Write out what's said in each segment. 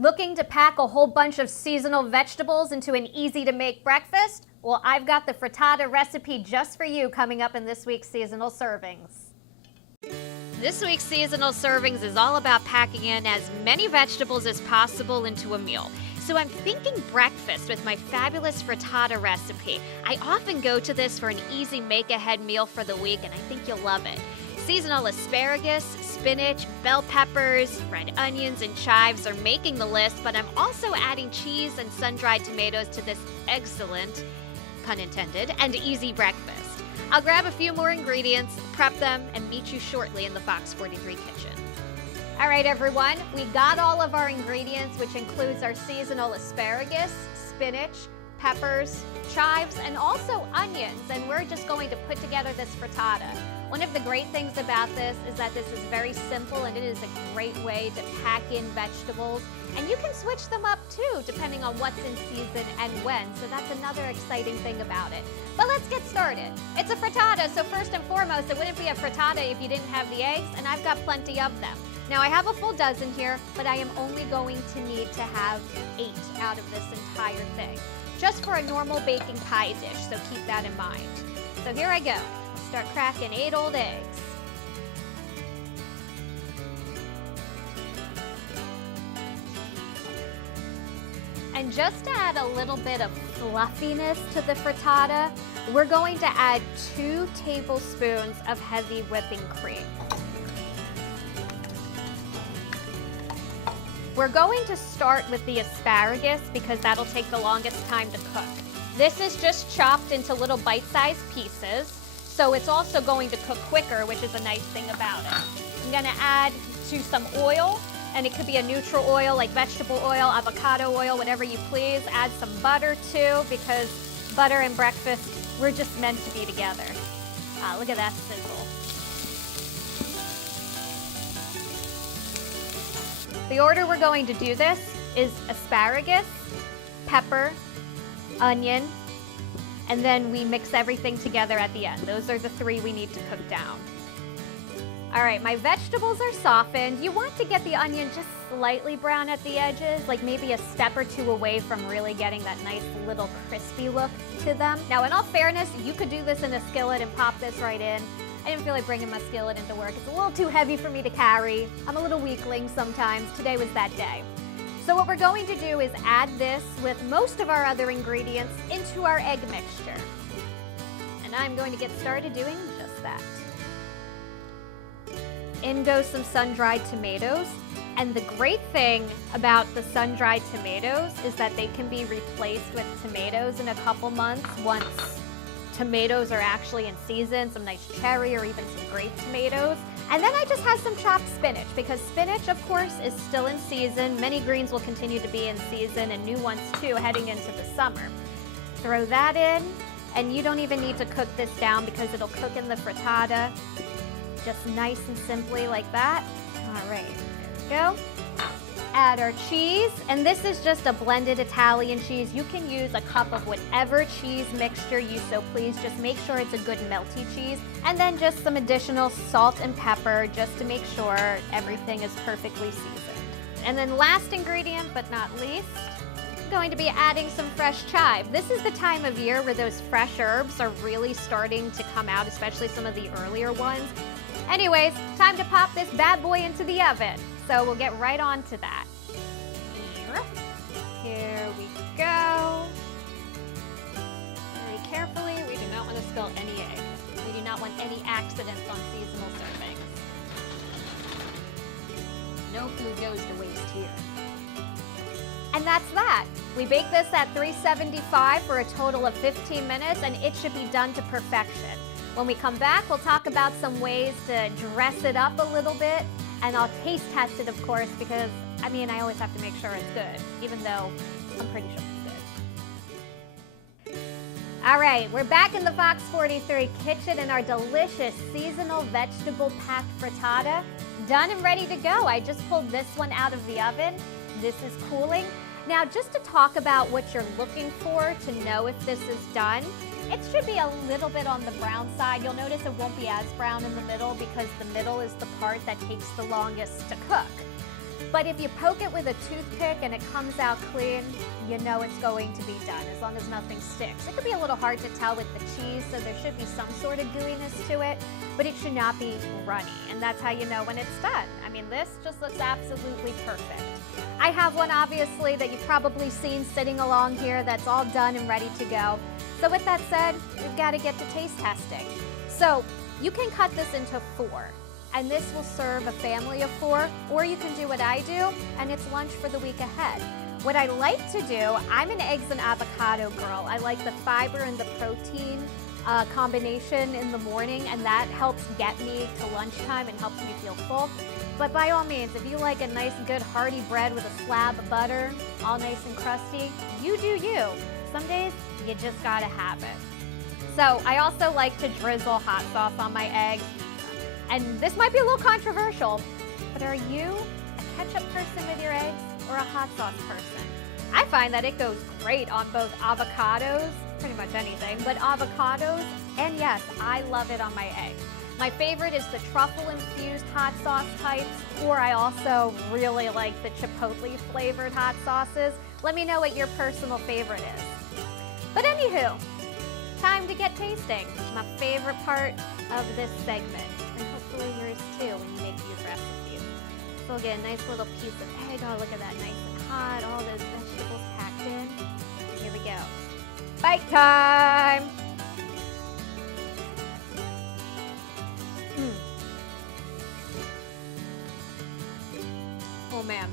Looking to pack a whole bunch of seasonal vegetables into an easy-to-make breakfast? Well, I've got the frittata recipe just for you coming up in this week's Seasonal Servings. This week's Seasonal Servings is all about packing in as many vegetables as possible into a meal. So I'm thinking breakfast with my Fabulous Frittata recipe. I often go to this for an easy make-ahead meal for the week, and I think you'll love it. Seasonal asparagus, spinach, bell peppers, red onions, and chives are making the list, but I'm also adding cheese and sun-dried tomatoes to this excellent, pun intended, and easy breakfast. I'll grab a few more ingredients, prep them, and meet you shortly in the Fox 43 kitchen. All right, everyone, we got all of our ingredients, which includes our seasonal asparagus, spinach, peppers, chives, and also onions, and we're just going to put together this frittata. One of the great things about this is that this is very simple, and it is a great way to pack in vegetables, and you can switch them up too, depending on what's in season and when, so that's another exciting thing about it. But let's get started. It's a frittata, so first and foremost, it wouldn't be a frittata if you didn't have the eggs, and I've got plenty of them. Now I have a full dozen here, but I am only going to need to have 8 out of this entire thing, just for a normal baking pie dish, so keep that in mind. So here I go. I'll start cracking 8 old eggs. And just to add a little bit of fluffiness to the frittata, we're going to add 2 tablespoons of heavy whipping cream. We're going to start with the asparagus because that'll take the longest time to cook. This is just chopped into little bite-sized pieces, so it's also going to cook quicker, which is a nice thing about it. I'm gonna add some oil, and it could be a neutral oil like vegetable oil, avocado oil, whatever you please. Add some butter too, because butter and breakfast, we're just meant to be together. Look at that sizzle. The order we're going to do this is asparagus, pepper, onion, and then we mix everything together at the end. Those are the 3 we need to cook down. All right, my vegetables are softened. You want to get the onion just slightly brown at the edges, like maybe a step or 2 away from really getting that nice little crispy look to them. Now, in all fairness, you could do this in a skillet and pop this right in. I didn't feel like bringing my skillet into work. It's a little too heavy for me to carry. I'm a little weakling sometimes. Today was that day. So what we're going to do is add this with most of our other ingredients into our egg mixture. And I'm going to get started doing just that. In goes some sun-dried tomatoes. And the great thing about the sun-dried tomatoes is that they can be replaced with tomatoes in a couple months once tomatoes are actually in season, some nice cherry or even some grape tomatoes. And then I just have some chopped spinach because spinach, of course, is still in season. Many greens will continue to be in season and new ones too heading into the summer. Throw that in, and you don't even need to cook this down because it'll cook in the frittata. Just nice and simply like that. All right, there we go. Add our cheese, and this is just a blended Italian cheese. You can use a cup of whatever cheese mixture you so please. Just make sure it's a good melty cheese. And then just some additional salt and pepper just to make sure everything is perfectly seasoned. And then last ingredient, but not least, I'm going to be adding some fresh chive. This is the time of year where those fresh herbs are really starting to come out, especially some of the earlier ones. Anyways, time to pop this bad boy into the oven. So we'll get right on to that. Here we go. Very carefully, we do not want to spill any eggs. We do not want any accidents on seasonal servings. No food goes to waste here. And that's that. We bake this at 375 for a total of 15 minutes, and it should be done to perfection. When we come back, we'll talk about some ways to dress it up a little bit. And I'll taste test it, of course, because, I mean, I always have to make sure it's good, even though I'm pretty sure it's good. All right, we're back in the Fox 43 kitchen in our delicious seasonal vegetable packed frittata. Done and ready to go. I just pulled this one out of the oven. This is cooling. Now, just to talk about what you're looking for to know if this is done, it should be a little bit on the brown side. You'll notice it won't be as brown in the middle because the middle is the part that takes the longest to cook. But if you poke it with a toothpick and it comes out clean, you know it's going to be done, as long as nothing sticks. It could be a little hard to tell with the cheese, so there should be some sort of gooiness to it, but it should not be runny, and that's how you know when it's done. I mean, this just looks absolutely perfect. I have one, obviously, that you've probably seen sitting along here that's all done and ready to go. So with that said, we've got to get to taste testing. So you can cut this into 4. And this will serve a family of 4, or you can do what I do, and it's lunch for the week ahead. What I like to do, I'm an eggs and avocado girl. I like the fiber and the protein combination in the morning, and that helps get me to lunchtime and helps me feel full. But by all means, if you like a nice, good, hearty bread with a slab of butter, all nice and crusty, you do you. Some days, you just gotta have it. So I also like to drizzle hot sauce on my eggs. And this might be a little controversial, but are you a ketchup person with your eggs or a hot sauce person? I find that it goes great on both avocados, pretty much anything, but avocados, and yes, I love it on my eggs. My favorite is the truffle-infused hot sauce types, or I also really like the chipotle flavored hot sauces. Let me know what your personal favorite is. But anywho, time to get tasting. My favorite part of this segment. And hopefully yours too when you make these recipes. So we'll get a nice little piece of egg. Oh, look at that, nice and hot. All those vegetables packed in. Here we go. Bite time! Oh man.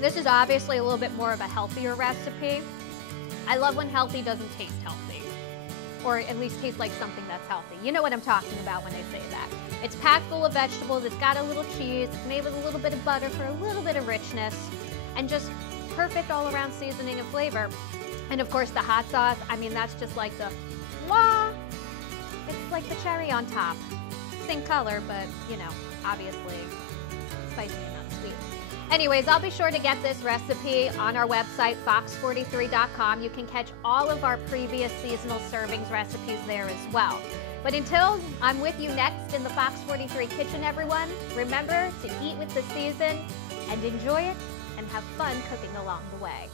This is obviously a little bit more of a healthier recipe. I love when healthy doesn't taste healthy. Or at least taste like something that's healthy. You know what I'm talking about when I say that. It's packed full of vegetables, it's got a little cheese, it's made with a little bit of butter for a little bit of richness, and just perfect all around seasoning and flavor. And of course the hot sauce, I mean that's just like the, wah! It's like the cherry on top. Same color, but you know, obviously spicy and not sweet. Anyways, I'll be sure to get this recipe on our website, fox43.com. You can catch all of our previous seasonal servings recipes there as well. But until I'm with you next in the Fox 43 kitchen, everyone, remember to eat with the season and enjoy it and have fun cooking along the way.